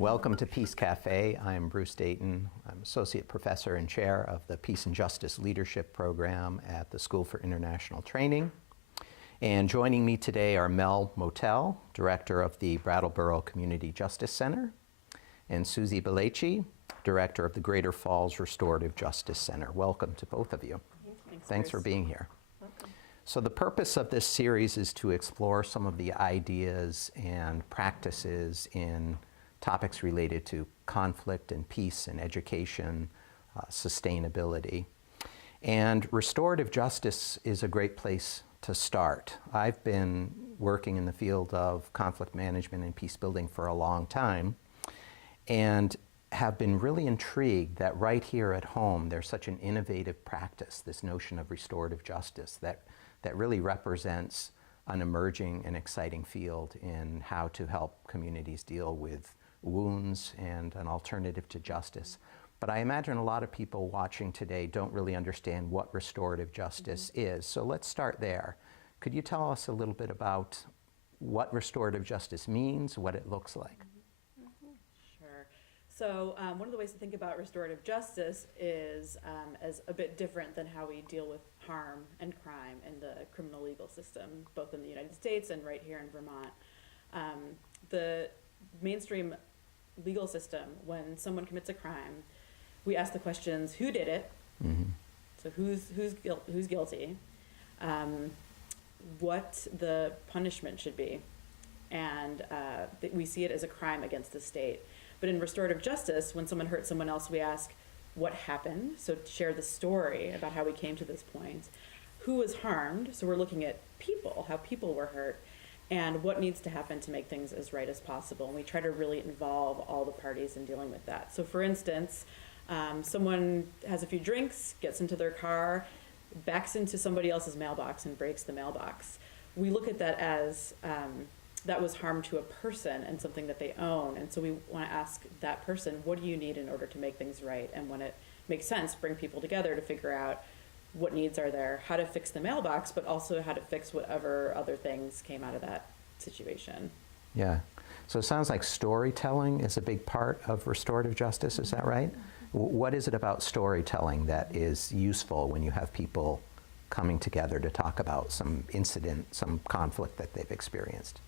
Welcome to Peace Café. I'm Bruce Dayton. I'm Associate Professor and Chair of the Peace and Justice Leadership Program at the School for International Training. And joining me today are Motel, Director of the Brattleboro Community Justice Center, and Suzanne Belleci, Director of the Greater Falls Restorative Justice Center. Welcome to both of you. Thanks for being here. Welcome. So the purpose of this series is to explore some of the ideas and practices in topics related to conflict and peace and education, sustainability. And restorative justice is a great place to start. I've been working in the field of conflict management and peace building for a long time, and have been really intrigued that right here at home there's such an innovative practice, this notion of restorative justice, that really represents an emerging and exciting field in how to help communities deal with wounds and an alternative to justice. But I imagine a lot of people watching today don't really understand what restorative justice is. So let's start there. Could you tell us a little bit about what restorative justice means, what it looks like? Sure. So one of the ways to think about restorative justice is as a bit different than how we deal with harm and crime in the criminal legal system, both in the United States and right here in Vermont. The mainstream legal system, when someone commits a crime, we ask the questions: who did it? Mm-hmm. So who's guilty? What the punishment should be, and we see it as a crime against the state. But in restorative justice, when someone hurts someone else, we ask what happened. So share the story about how we came to this point. Who was harmed? So we're looking at people, how people were hurt, and what needs to happen to make things as right as possible. And we try to really involve all the parties in dealing with that. So for instance, someone has a few drinks, gets into their car, backs into somebody else's mailbox and breaks the mailbox. We look at that as that was harm to a person and something that they own. And so we want to ask that person, what do you need in order to make things right? And when it makes sense, bring people together to figure out what needs are there, how to fix the mailbox, but also how to fix whatever other things came out of that situation. Yeah. So it sounds like storytelling is a big part of restorative justice, is that right? What is it about storytelling that is useful when you have people coming together to talk about some incident, some conflict that they've experienced?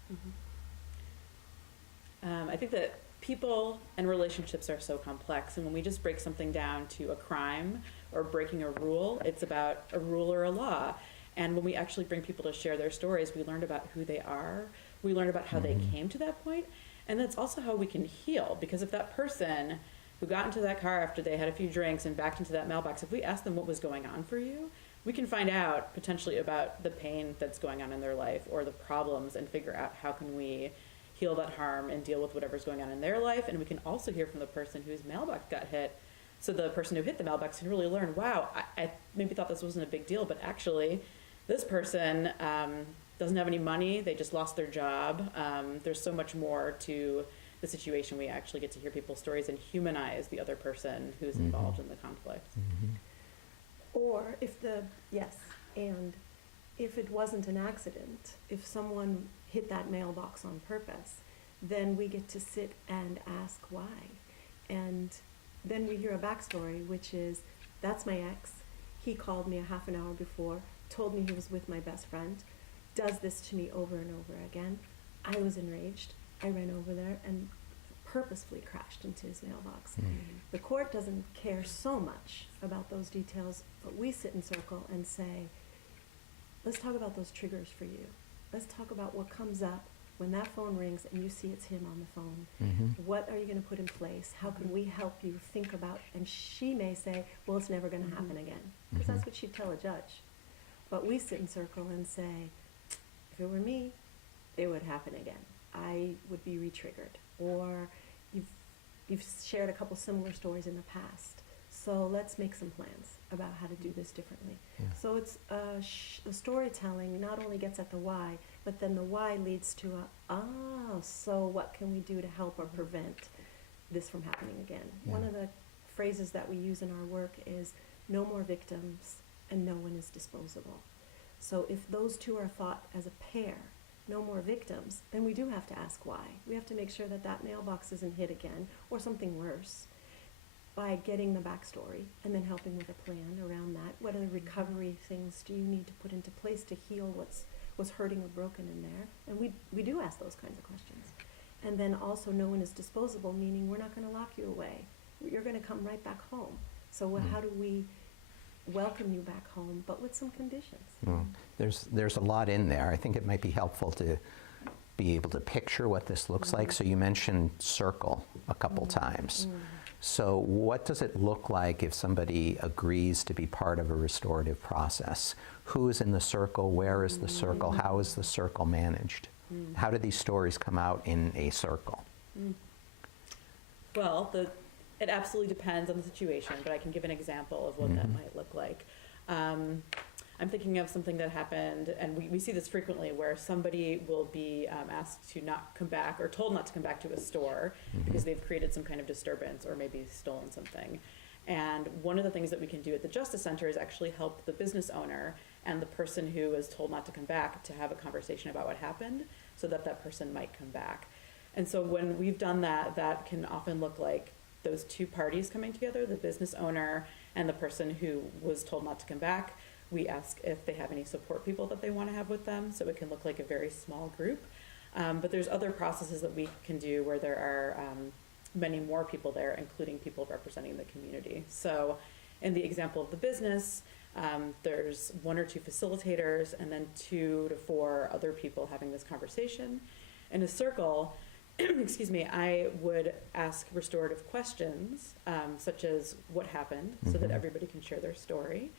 I think that people and relationships are so complex, and when we just break something down to a crime or breaking a rule, it's about a rule or a law. And when we actually bring people to share their stories, we learn about who they are, we learn about how they came to that point, and that's also how we can heal. Because if that person who got into that car after they had a few drinks and backed into that mailbox, if we ask them what was going on for you, we can find out potentially about the pain that's going on in their life or the problems, and figure out how can we heal that harm and deal with whatever's going on in their life. And we can also hear from the person whose mailbox got hit. So the person who hit the mailbox can really learn, wow, I maybe thought this wasn't a big deal, but actually this person doesn't have any money, they just lost their job. There's so much more to the situation. We actually get to hear people's stories and humanize the other person who's involved in the conflict. Or if if it wasn't an accident, if someone hit that mailbox on purpose, then we get to sit and ask why. And then we hear a backstory, which is, that's my ex. He called me a half an hour before, told me he was with my best friend, does this to me over and over again. I was enraged. I ran over there and purposefully crashed into his mailbox. The court doesn't care so much about those details, but we sit in circle and say, let's talk about those triggers for you. Let's talk about what comes up when that phone rings and you see it's him on the phone. What are you going to put in place? How can we help you think about? And she may say, well, it's never going to happen again, because that's what she'd tell a judge. But we sit in circle and say, if it were me, it would happen again. I would be re-triggered. Or you've shared a couple similar stories in the past. So let's make some plans about how to do this differently. So it's the storytelling not only gets at the why, but then the why leads to so what can we do to help or prevent this from happening again? One of the phrases that we use in our work is no more victims and no one is disposable. So if those two are thought as a pair, no more victims, then we do have to ask why. We have to make sure that that mailbox isn't hit again, or something worse, by getting the backstory and then helping with a plan around that. What other recovery things do you need to put into place to heal what's hurting or broken in there? And we do ask those kinds of questions. And then also, no one is disposable, meaning we're not going to lock you away. You're going to come right back home. So how do we welcome you back home, but with some conditions? There's a lot in there. I think it might be helpful to be able to picture what this looks like. So you mentioned circle a couple times. So what does it look like if somebody agrees to be part of a restorative process? Who is in the circle? Where is the circle? How is the circle managed? How do these stories come out in a circle? Well, it absolutely depends on the situation, but I can give an example of what that might look like. I'm thinking of something that happened, and we see this frequently, where somebody will be asked to not come back, or told not to come back to a store because they've created some kind of disturbance or maybe stolen something. And one of the things that we can do at the Justice Center is actually help the business owner and the person who was told not to come back to have a conversation about what happened, so that that person might come back. And so when we've done that, that can often look like those two parties coming together, the business owner and the person who was told not to come back. We ask if they have any support people that they want to have with them, so it can look like a very small group. But there's other processes that we can do where there are many more people there, including people representing the community. So in the example of the business, there's 1 or 2 facilitators and then 2 to 4 other people having this conversation. In a circle, excuse me, I would ask restorative questions, such as what happened, so that everybody can share their story.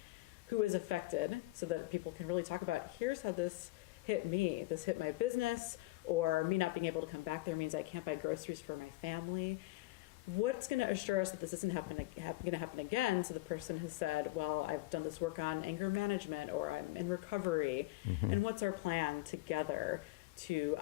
Who is affected, so that people can really talk about, here's how this hit me. This hit my business, or me not being able to come back there means I can't buy groceries for my family. What's going to assure us that this isn't going to happen again? So the person has said, well, I've done this work on anger management, or I'm in recovery. And what's our plan together to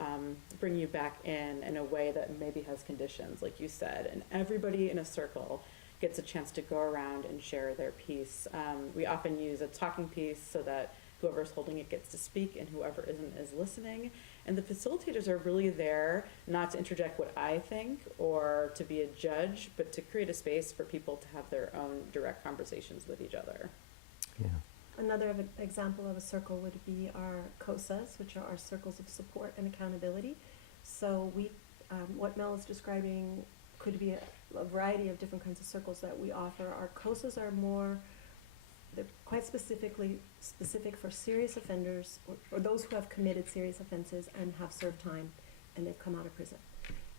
bring you back in a way that maybe has conditions, like you said? And everybody in a circle gets a chance to go around and share their piece. We often use a talking piece so that whoever's holding it gets to speak and whoever isn't is listening. And the facilitators are really there not to interject what I think or to be a judge, but to create a space for people to have their own direct conversations with each other. Yeah. Another example of a circle would be our COSAs, which are our circles of support and accountability. So what Mel is describing could be a variety of different kinds of circles that we offer. Our COSAs are they're quite specific for serious offenders, or those who have committed serious offenses and have served time and they've come out of prison.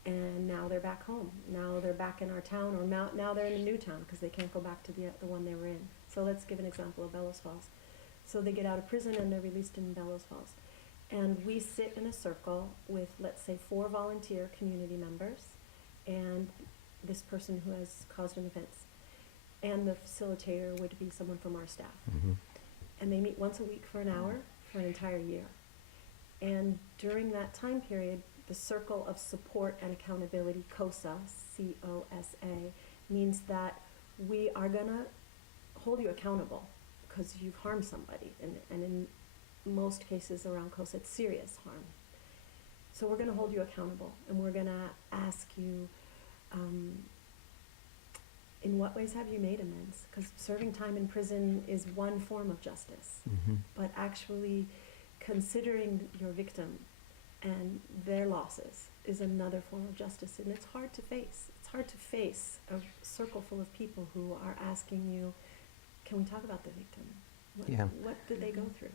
And now they're back home. Now they're back in our town, or now they're in a new town because they can't go back to the one they were in. So let's give an example of Bellows Falls. So they get out of prison and they're released in Bellows Falls. And we sit in a circle with, let's say, 4 volunteer community members and this person who has caused an offense. And the facilitator would be someone from our staff. And they meet once a week for an hour for an entire year. And during that time period, the circle of support and accountability, COSA, C-O-S-A, means that we are going to hold you accountable because you've harmed somebody. And in most cases around COSA, it's serious harm. So we're going to hold you accountable, and we're going to ask you, in what ways have you made amends? Because serving time in prison is one form of justice, but actually considering your victim and their losses is another form of justice, and it's hard to face. It's hard to face a circle full of people who are asking you, can we talk about the victim? What did they go through?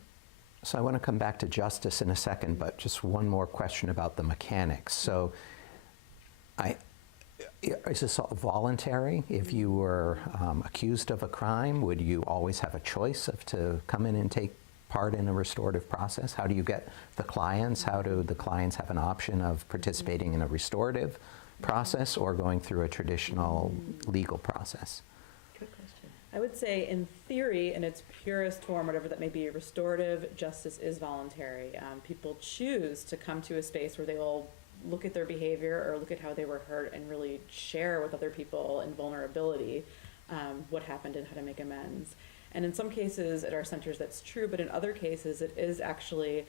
So I want to come back to justice in a second, but just one more question about the mechanics. So is this all voluntary? If you were accused of a crime, would you always have a choice to come in and take part in a restorative process? How do you get the clients? How do the clients have an option of participating in a restorative process or going through a traditional legal process? Good question. I would say, in theory, in its purest form, whatever that may be, restorative justice is voluntary. People choose to come to a space where they will look at their behavior or look at how they were hurt and really share with other people in vulnerability what happened and how to make amends. And in some cases at our centers that's true, but in other cases it is actually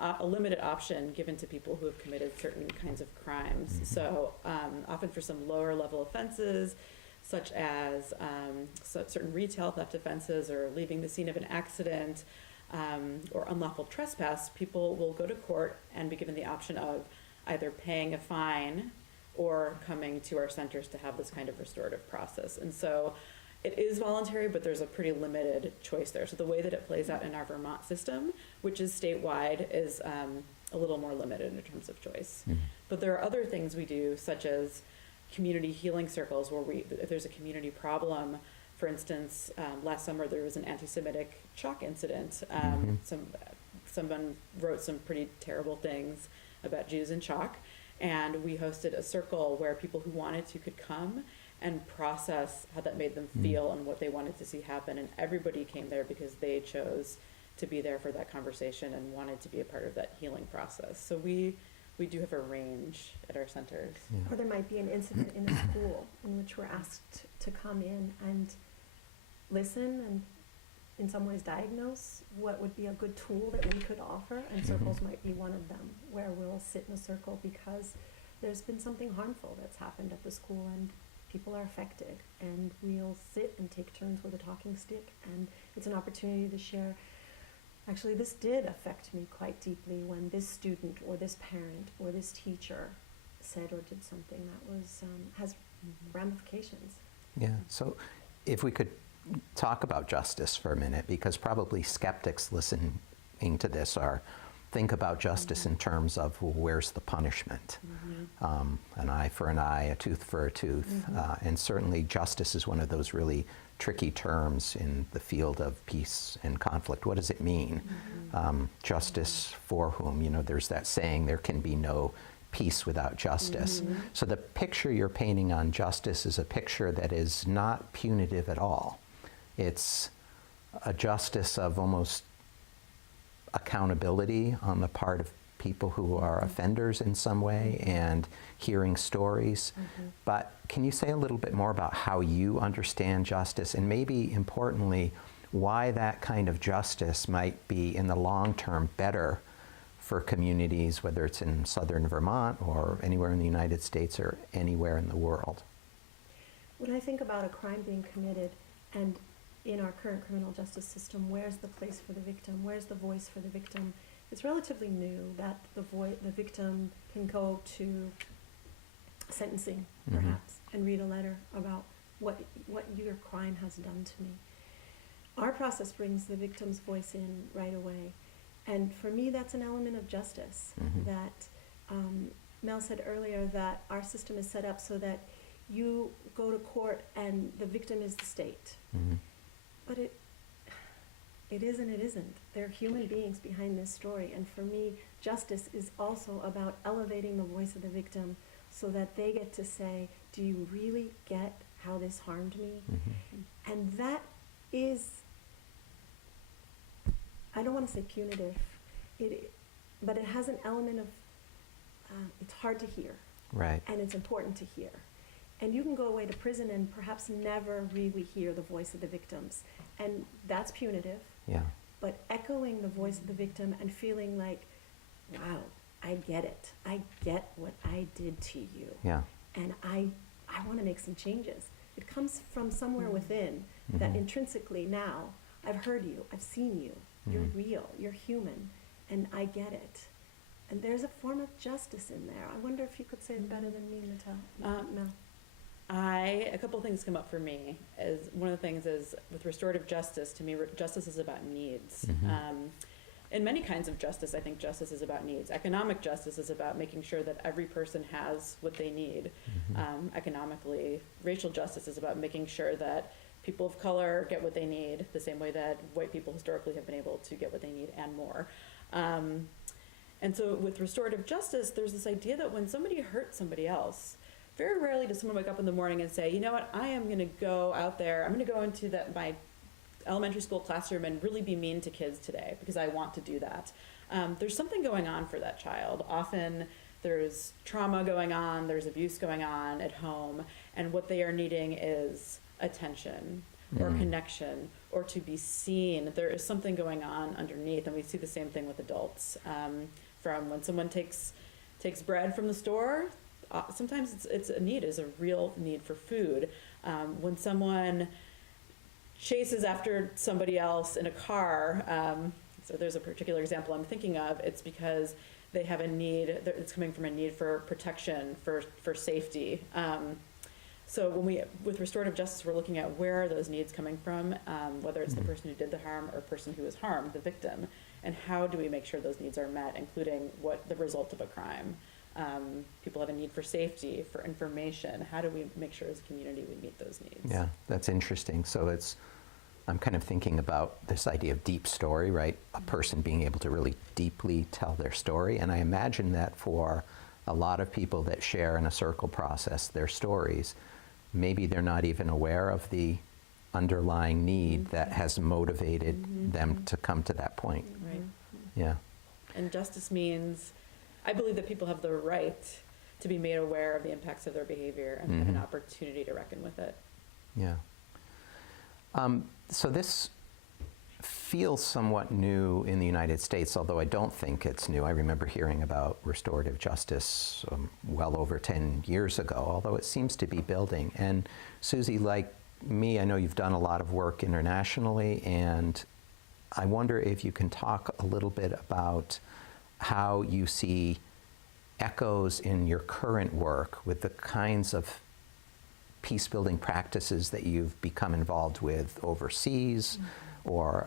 a limited option given to people who have committed certain kinds of crimes. So often for some lower level offenses, such as certain retail theft offenses or leaving the scene of an accident or unlawful trespass, people will go to court and be given the option of either paying a fine or coming to our centers to have this kind of restorative process. And so it is voluntary, but there's a pretty limited choice there. So the way that it plays out in our Vermont system, which is statewide, is a little more limited in terms of choice. But there are other things we do, such as community healing circles, where if there's a community problem, for instance, last summer there was an anti-Semitic chalk incident. Someone wrote some pretty terrible things about Jews and chalk, and we hosted a circle where people who wanted to could come and process how that made them feel and what they wanted to see happen. And everybody came there because they chose to be there for that conversation and wanted to be a part of that healing process. So we do have a range at our centers. Or there might be an incident in a school in which we're asked to come in and listen and in some ways diagnose what would be a good tool that we could offer, and circles might be one of them, where we'll sit in a circle because there's been something harmful that's happened at the school and people are affected, and we'll sit and take turns with a talking stick, and it's an opportunity to share, actually this did affect me quite deeply when this student or this parent or this teacher said or did something that was has ramifications. Yeah, so if we could talk about justice for a minute, because probably skeptics listening to this think about justice in terms of, well, where's the punishment? An eye for an eye, a tooth for a tooth. And certainly justice is one of those really tricky terms in the field of peace and conflict. What does it mean? Justice for whom? You know, there's that saying, there can be no peace without justice. So the picture you're painting on justice is a picture that is not punitive at all. It's a justice of almost accountability on the part of people who are offenders in some way and hearing stories. But can you say a little bit more about how you understand justice, and maybe importantly, why that kind of justice might be in the long term better for communities, whether it's in southern Vermont or anywhere in the United States or anywhere in the world? When I think about a crime being committed, and in our current criminal justice system, where's the place for the victim? Where's the voice for the victim? It's relatively new that the victim can go to sentencing, perhaps, and read a letter about what your crime has done to me. Our process brings the victim's voice in right away. And for me, that's an element of justice that Mel said earlier, that our system is set up so that you go to court and the victim is the state. But it is and it isn't. There are human beings behind this story. And for me, justice is also about elevating the voice of the victim so that they get to say, do you really get how this harmed me? And that is, I don't want to say punitive, but it has an element of, it's hard to hear. Right. And it's important to hear. And you can go away to prison and perhaps never really hear the voice of the victims. And that's punitive. Yeah. But echoing the voice of the victim and feeling like, wow, I get it. I get what I did to you. Yeah. And I want to make some changes. It comes from somewhere within that intrinsically now, I've heard you, I've seen you, you're real, you're human, and I get it. And there's a form of justice in there. I wonder if you could say it better than me, Mel. A couple of things come up for me. One of the things is with restorative justice, to me, justice is about needs. In many kinds of justice, I think justice is about needs. Economic justice is about making sure that every person has what they need economically. Racial justice is about making sure that people of color get what they need, the same way that white people historically have been able to get what they need and more. And so with restorative justice, there's this idea that when somebody hurts somebody else, very rarely does someone wake up in the morning and say, you know what, I am going to go out there, I'm going to go into my elementary school classroom and really be mean to kids today because I want to do that. There's something going on for that child. Often there's trauma going on, there's abuse going on at home, and what they are needing is attention. or connection or to be seen. There is something going on underneath, and we see the same thing with adults. From when someone takes bread from the store, sometimes it's a need, is a real need for food. When someone chases after somebody else in a car, so there's a particular example I'm thinking of, it's because they have a need, it's coming from a need for protection, for safety. So with restorative justice, we're looking at where are those needs coming from, whether it's the person who did the harm or person who was harmed, the victim, and how do we make sure those needs are met, including what the result of a crime. People have a need for safety, for information. How do we make sure as a community we meet those needs? Yeah, that's interesting. So I'm kind of thinking about this idea of deep story, right? A person being able to really deeply tell their story. And I imagine that for a lot of people that share in a circle process their stories, maybe they're not even aware of the underlying need that has motivated them to come to that point. Right. Yeah. And justice means, I believe that people have the right to be made aware of the impacts of their behavior and have an opportunity to reckon with it. Yeah. So this feels somewhat new in the United States, although I don't think it's new. I remember hearing about restorative justice well over 10 years ago, although it seems to be building. And Susie, like me, I know you've done a lot of work internationally, and I wonder if you can talk a little bit about how you see echoes in your current work with the kinds of peace-building practices that you've become involved with overseas, or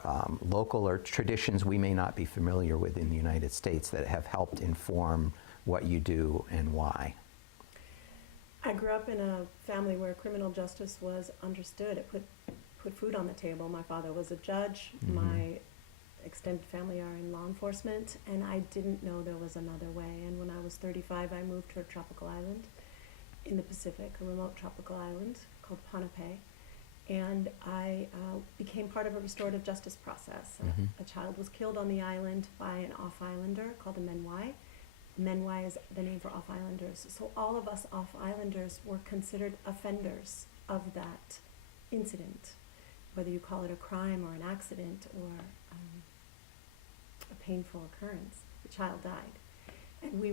local, or traditions we may not be familiar with in the United States that have helped inform what you do and why. I grew up in a family where criminal justice was understood. It put food on the table. My father was a judge. My extended family are in law enforcement, and I didn't know there was another way. And when I was 35, I moved to a tropical island in the Pacific, a remote tropical island called Ponape, and I became part of a restorative justice process. A child was killed on the island by an off-islander called a Menwai. Menwai is the name for off-islanders. So all of us off-islanders were considered offenders of that incident, whether you call it a crime or an accident or a painful occurrence. The child died. And we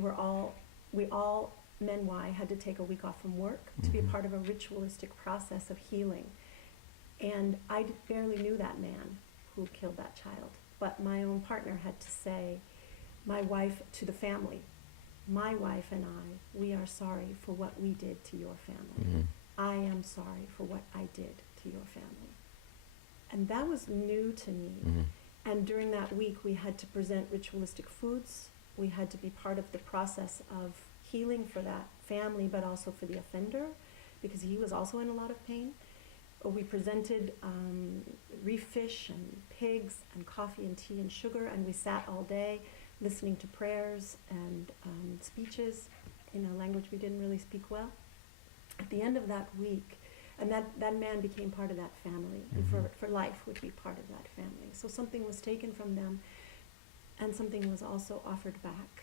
all Menwai had to take a week off from work to be a part of a ritualistic process of healing. And I barely knew that man who killed that child. But my own partner had to say, my wife, to the family, my wife and I, we are sorry for what we did to your family. I am sorry for what I did to your family. And that was new to me. And during that week, we had to present ritualistic foods. We had to be part of the process of healing for that family, but also for the offender, because he was also in a lot of pain. We presented reef fish and pigs and coffee and tea and sugar, and we sat all day listening to prayers and speeches in a language we didn't really speak well. At the end of that week, and that man became part of that family, and for life would be part of that family. So something was taken from them, and something was also offered back.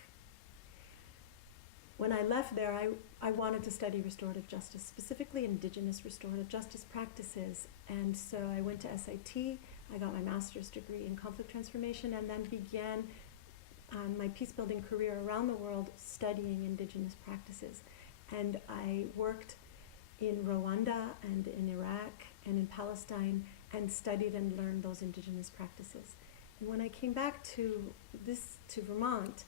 When I left there, I wanted to study restorative justice, specifically indigenous restorative justice practices. And so I went to SIT, I got my master's degree in conflict transformation, and then began my peace-building career around the world studying indigenous practices. And I worked in Rwanda and in Iraq and in Palestine and studied and learned those indigenous practices. And when I came back to Vermont,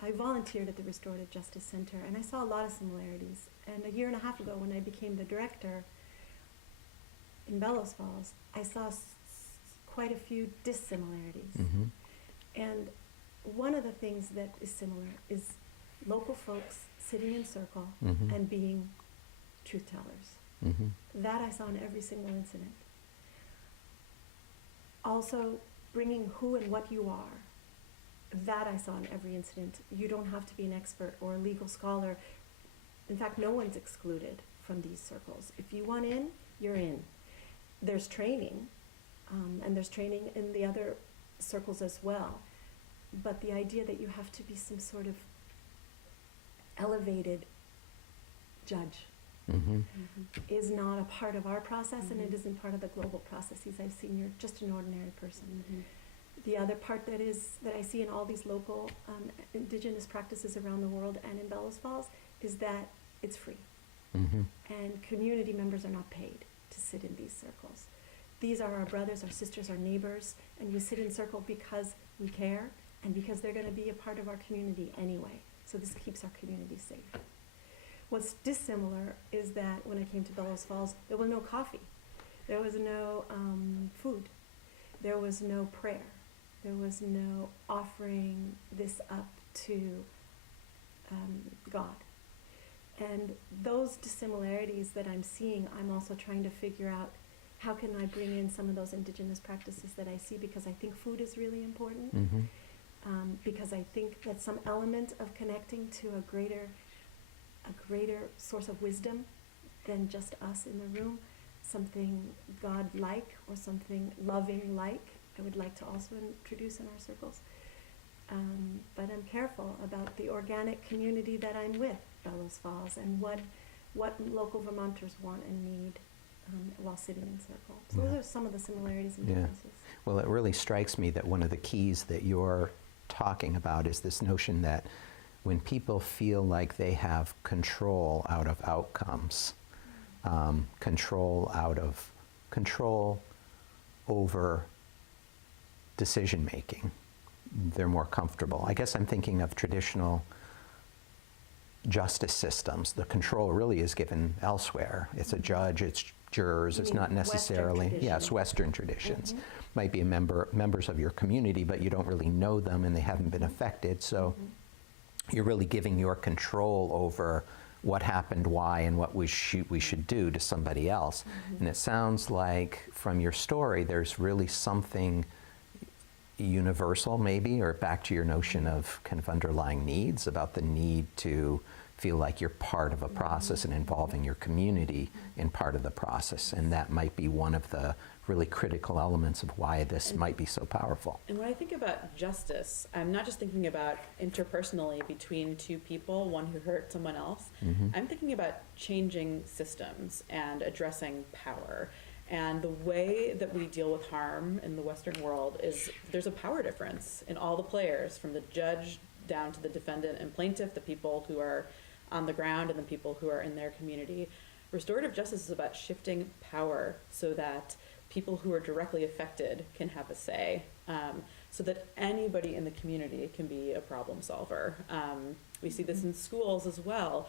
I volunteered at the Restorative Justice Center, and I saw a lot of similarities. And a year and a half ago, when I became the director in Bellows Falls, I saw quite a few dissimilarities. And one of the things that is similar is local folks sitting in circle and being truth tellers. That I saw in every single incident. Also, bringing who and what you are. That I saw in every incident. You don't have to be an expert or a legal scholar. In fact, no one's excluded from these circles. If you want in, you're in. There's training, and there's training in the other circles as well. But the idea that you have to be some sort of elevated judge Mhm. is not a part of our process, and it isn't part of the global processes I've seen. You're just an ordinary person. The other part that I see in all these local indigenous practices around the world and in Bellows Falls is that it's free. Mhm. And community members are not paid to sit in these circles. These are our brothers, our sisters, our neighbors, and we sit in circle because we care and because they're going to be a part of our community anyway. So this keeps our community safe. What's dissimilar is that when I came to Bellows Falls, there was no coffee. There was no food. There was no prayer. There was no offering this up to God. And those dissimilarities that I'm seeing, I'm also trying to figure out how can I bring in some of those indigenous practices that I see, because I think food is really important, Mhm. because I think that some element of connecting to a greater source of wisdom than just us in the room, something God-like or something loving-like, I would like to also introduce in our circles. But I'm careful about the organic community that I'm with, Bellows Falls, and what local Vermonters want and need while sitting in circle. So Yeah. those are some of the similarities and Yeah. differences. Well, it really strikes me that one of the keys that you're talking about is this notion that when people feel like they have control out of outcomes, control over decision making, they're more comfortable. I guess I'm thinking of traditional justice systems. The control really is given elsewhere. It's a judge, it's jurors, You it's mean not necessarily, Western yes, tradition. Western traditions. Mhm. Might be members of your community, but you don't really know them and they haven't been affected. So you're really giving your control over what happened, why, and what we should do to somebody else. And it sounds like from your story, there's really something universal maybe, or back to your notion of kind of underlying needs, about the need to feel like you're part of a process and involving your community in part of the process. And that might be one of the really critical elements of why this might be so powerful. And when I think about justice, I'm not just thinking about interpersonally between two people, one who hurt someone else. I'm thinking about changing systems and addressing power. And the way that we deal with harm in the Western world is there's a power difference in all the players, from the judge down to the defendant and plaintiff, the people who are on the ground and the people who are in their community. Restorative justice is about shifting power so that people who are directly affected can have a say, so that anybody in the community can be a problem solver. We see this in schools as well.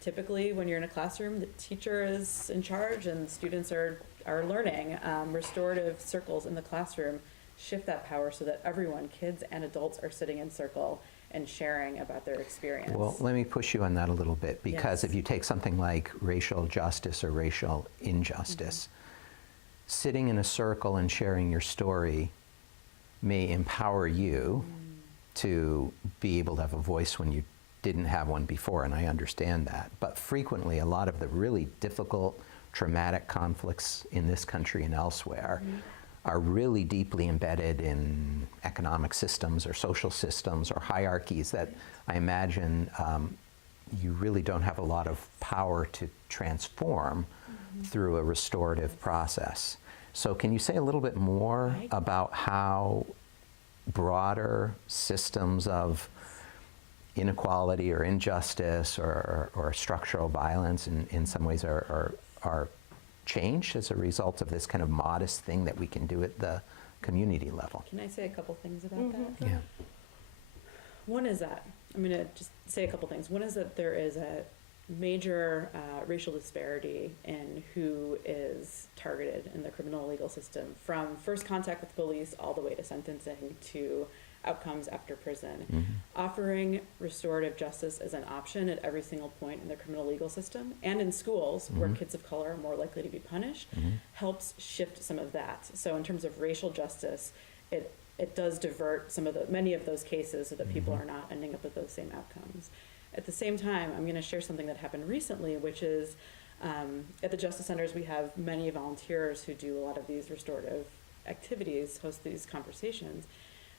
Typically, when you're in a classroom, the teacher is in charge and students are learning. Restorative circles in the classroom shift that power so that everyone, kids and adults, are sitting in circle and sharing about their experience. Well, let me push you on that a little bit, because Yes. if you take something like racial justice or racial injustice, sitting in a circle and sharing your story may empower you to be able to have a voice when you didn't have one before, and I understand that. But frequently, a lot of the really difficult, traumatic conflicts in this country and elsewhere are really deeply embedded in economic systems or social systems or hierarchies that I imagine you really don't have a lot of power to transform through a restorative process. So can you say a little bit more about how broader systems of inequality or injustice or structural violence in some ways are changed as a result of this kind of modest thing that we can do at the community level? Can I say a couple things about that? Yeah. One is that, I'm going to just say a couple things. One is that there is a major racial disparity in who is targeted in the criminal legal system, from first contact with police all the way to sentencing to outcomes after prison. Offering restorative justice as an option at every single point in the criminal legal system and in schools where kids of color are more likely to be punished helps shift some of that. So in terms of racial justice, it does divert many of those cases so that people are not ending up with those same outcomes. At the same time, I'm going to share something that happened recently, which is at the Justice Centers, we have many volunteers who do a lot of these restorative activities, host these conversations.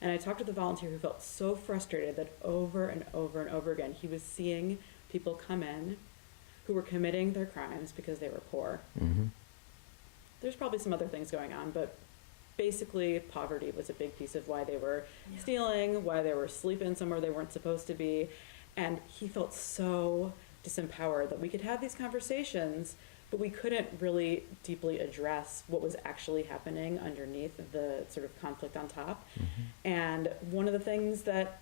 And I talked with a volunteer who felt so frustrated that over and over and over again, he was seeing people come in who were committing their crimes because they were poor. There's probably some other things going on, but basically poverty was a big piece of why they were stealing, why they were sleeping somewhere they weren't supposed to be. And he felt so disempowered that we could have these conversations, but we couldn't really deeply address what was actually happening underneath the sort of conflict on top. And one of the things that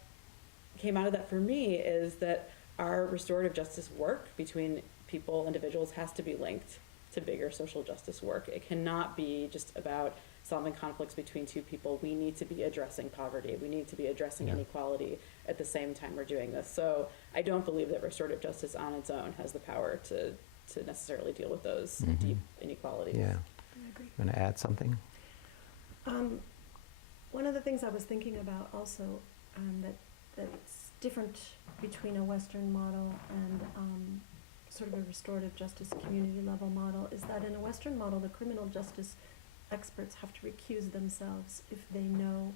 came out of that for me is that our restorative justice work between people, individuals, has to be linked to bigger social justice work. It cannot be just about solving conflicts between two people. We need to be addressing poverty. We need to be addressing inequality at the same time we're doing this. So I don't believe that restorative justice on its own has the power to necessarily deal with those deep inequalities. Yeah. I agree. Want to add something? One of the things I was thinking about also, that's different between a Western model and sort of a restorative justice community level model, is that in a Western model, the criminal justice experts have to recuse themselves if they know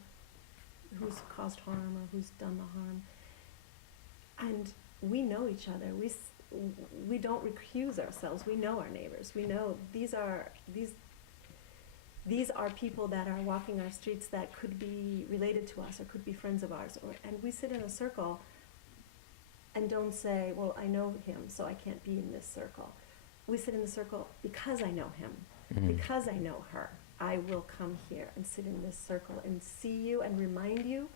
who's caused harm or who's done the harm. And we know each other. We don't recuse ourselves. We know our neighbors. We know these are people that are walking our streets that could be related to us or could be friends of ours. And we sit in a circle and don't say, well, I know him, so I can't be in this circle. We sit in the circle because I know him, because I know her. I will come here and sit in this circle and see you and remind you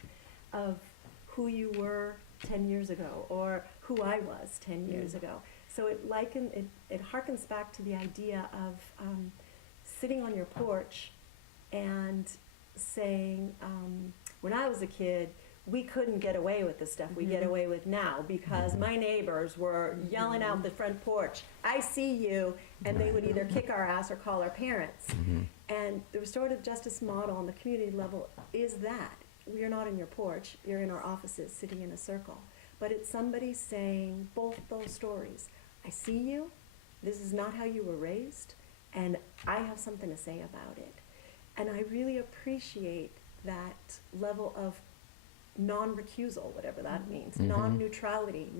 of who you were 10 years ago or who I was 10 years ago. So it harkens back to the idea of sitting on your porch and saying, when I was a kid, we couldn't get away with the stuff we get away with now because my neighbors were yelling out the front porch, I see you, and they would either kick our ass or call our parents. And the restorative justice model on the community level is that. We are not in your porch, you're in our offices sitting in a circle. But it's somebody saying both those stories. I see you, this is not how you were raised, and I have something to say about it. And I really appreciate that level of non-recusal, whatever that means, non-neutrality,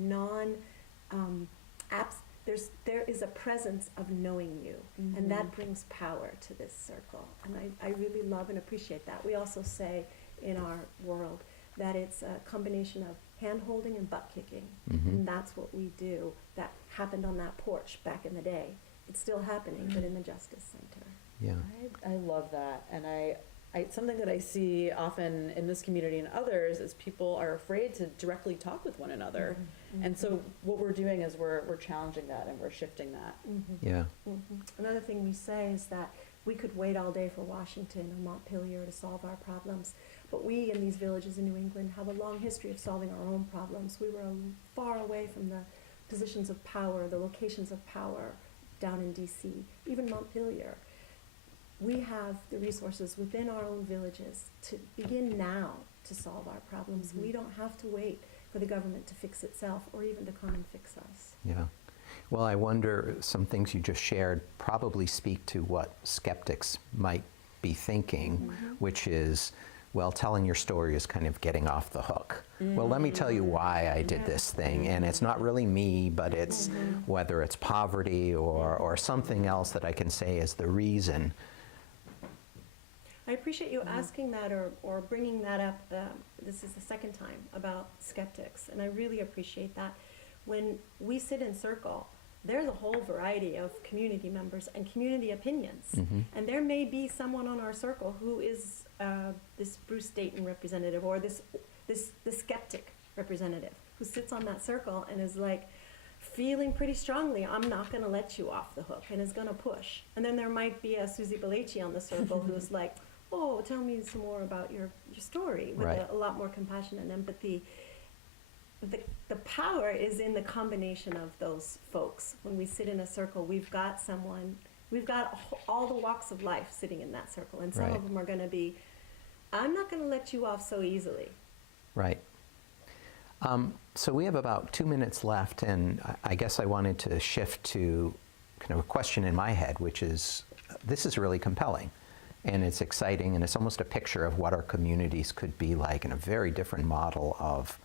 there is a presence of knowing you, and that brings power to this circle. And I really love and appreciate that. We also say in our world that it's a combination of hand-holding and butt-kicking, and that's what we do. That happened on that porch back in the day. It's still happening, but in the Justice Center. Yeah. I love that. And I something that I see often in this community and others is people are afraid to directly talk with one another. And so what we're doing is we're challenging that and we're shifting that. Yeah. Another thing we say is that we could wait all day for Washington or Montpelier to solve our problems, but we in these villages in New England have a long history of solving our own problems. We were far away from the positions of power, the locations of power down in DC, even Montpelier. We have the resources within our own villages to begin now to solve our problems. We don't have to wait for the government to fix itself or even to come and fix us. Yeah. Well, I wonder, some things you just shared probably speak to what skeptics might be thinking, which is, well, telling your story is kind of getting off the hook. Well, let me tell you why I did this thing. And it's not really me, but it's whether it's poverty or something else that I can say is the reason. I appreciate you asking that or bringing that up. This is the second time about skeptics, and I really appreciate that. When we sit in circle, there's a whole variety of community members and community opinions. And there may be someone on our circle who is this Bruce Dayton representative or this skeptic representative who sits on that circle and is like feeling pretty strongly, I'm not going to let you off the hook, and is going to push. And then there might be a Susie Belleci on the circle who's like, oh, tell me some more about your story, with a lot more compassion and empathy. The power is in the combination of those folks. When we sit in a circle, we've got all the walks of life sitting in that circle, and some of them are going to be, I'm not going to let you off so easily. Right. So we have about 2 minutes left, and I guess I wanted to shift to kind of a question in my head, which is, this is really compelling, and it's exciting, and it's almost a picture of what our communities could be like in a very different model of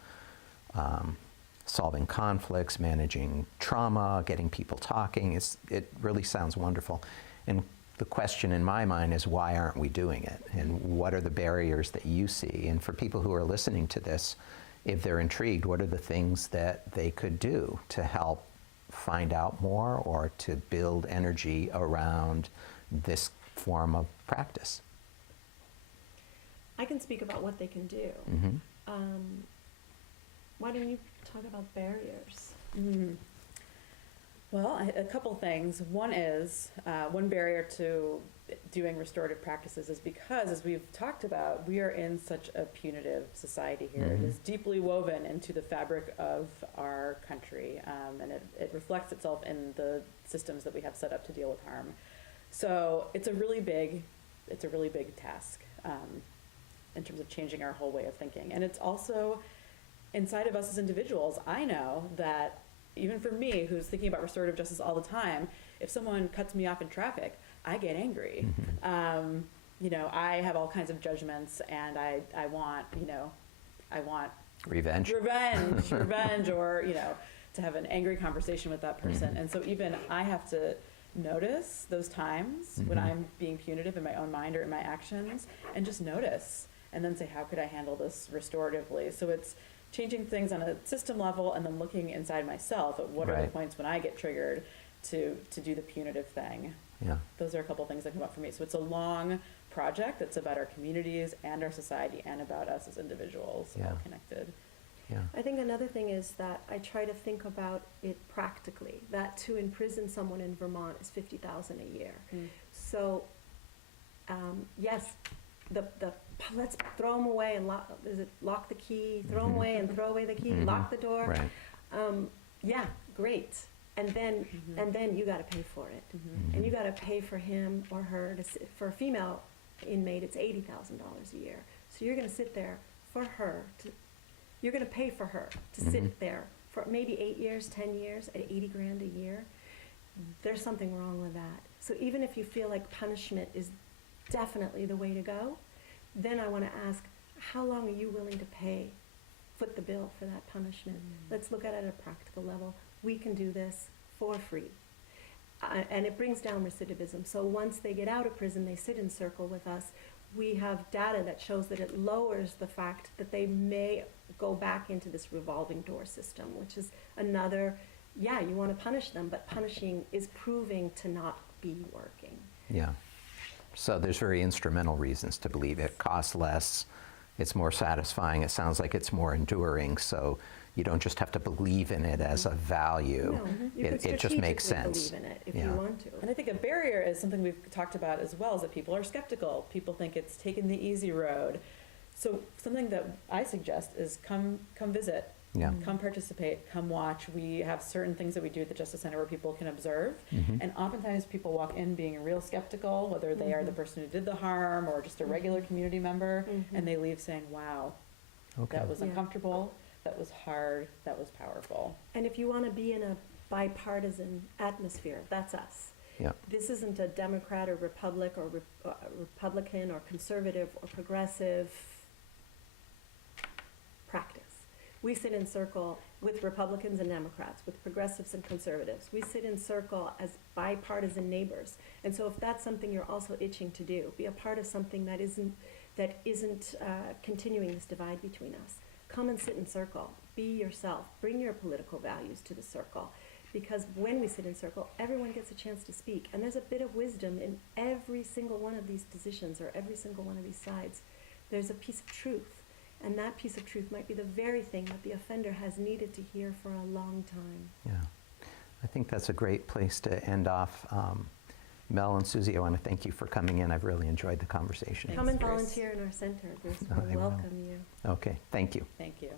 solving conflicts, managing trauma, getting people talking. It really sounds wonderful. And the question in my mind is, why aren't we doing it? And what are the barriers that you see? And for people who are listening to this, if they're intrigued, what are the things that they could do to help find out more or to build energy around this form of practice? I can speak about what they can do. Why don't you talk about barriers? Well, a couple things. One is, one barrier to doing restorative practices is because, as we've talked about, we are in such a punitive society here. It is deeply woven into the fabric of our country, and it reflects itself in the systems that we have set up to deal with harm. So it's a really big task in terms of changing our whole way of thinking. And it's also inside of us as individuals. I know that even for me, who's thinking about restorative justice all the time, if someone cuts me off in traffic, I get angry. I have all kinds of judgments, and I want Revenge. or, to have an angry conversation with that person. And so even I have to notice those times when I'm being punitive in my own mind or in my actions, and just notice, and then say, how could I handle this restoratively? So it's changing things on a system level, and then looking inside myself at what are the points when I get triggered to do the punitive thing. Yeah. Those are a couple things that come up for me. So it's a long project that's about our communities and our society and about us as individuals, all connected. Yeah. I think another thing is that I try to think about it practically, that to imprison someone in Vermont is $50,000 a year. So, yes, the let's throw them away and lock the key, throw them away and throw away the key, lock the door. Right. Yeah, great. And then you got to pay for it, and you got to pay for him or her for a female inmate. It's $80,000 a year. So you're going to sit there for her you're going to pay for her to sit there for maybe 8 years, 10 years at $80,000 a year. There's something wrong with that. So even if you feel like punishment is definitely the way to go, then I want to ask, how long are you willing to foot the bill for that punishment? Let's look at it at a practical level. We can do this for free. And it brings down recidivism. So once they get out of prison, they sit in circle with us. We have data that shows that it lowers the fact that they may go back into this revolving door system, which is another, you want to punish them, but punishing is proving to not be working. Yeah. So there's very instrumental reasons to believe it costs less, it's more satisfying, it sounds like it's more enduring, so you don't just have to believe in it as a value. No, you could it just makes sense. believe in it if you want to. And I think a barrier is something we've talked about as well, is that people are skeptical. People think it's taking the easy road. So something that I suggest is come visit. Yeah. Come participate, come watch. We have certain things that we do at the Justice Center where people can observe. And oftentimes people walk in being real skeptical, whether they are the person who did the harm or just a regular community member, and they leave saying, wow, that was uncomfortable, that was hard, that was powerful. And if you want to be in a bipartisan atmosphere, that's us. Yeah. This isn't a Democrat or Republican or conservative or progressive practice. We sit in circle with Republicans and Democrats, with progressives and conservatives. We sit in circle as bipartisan neighbors. And so if that's something you're also itching to do, be a part of something that isn't continuing this divide between us, come and sit in circle. Be yourself. Bring your political values to the circle. Because when we sit in circle, everyone gets a chance to speak. And there's a bit of wisdom in every single one of these positions or every single one of these sides. There's a piece of truth. And that piece of truth might be the very thing that the offender has needed to hear for a long time. Yeah. I think that's a great place to end off. Mel and Susie, I want to thank you for coming in. I've really enjoyed the conversation. Thanks, Come and Bruce. volunteer in our center. Bruce I will will. welcome you. Okay, thank you. Thank you.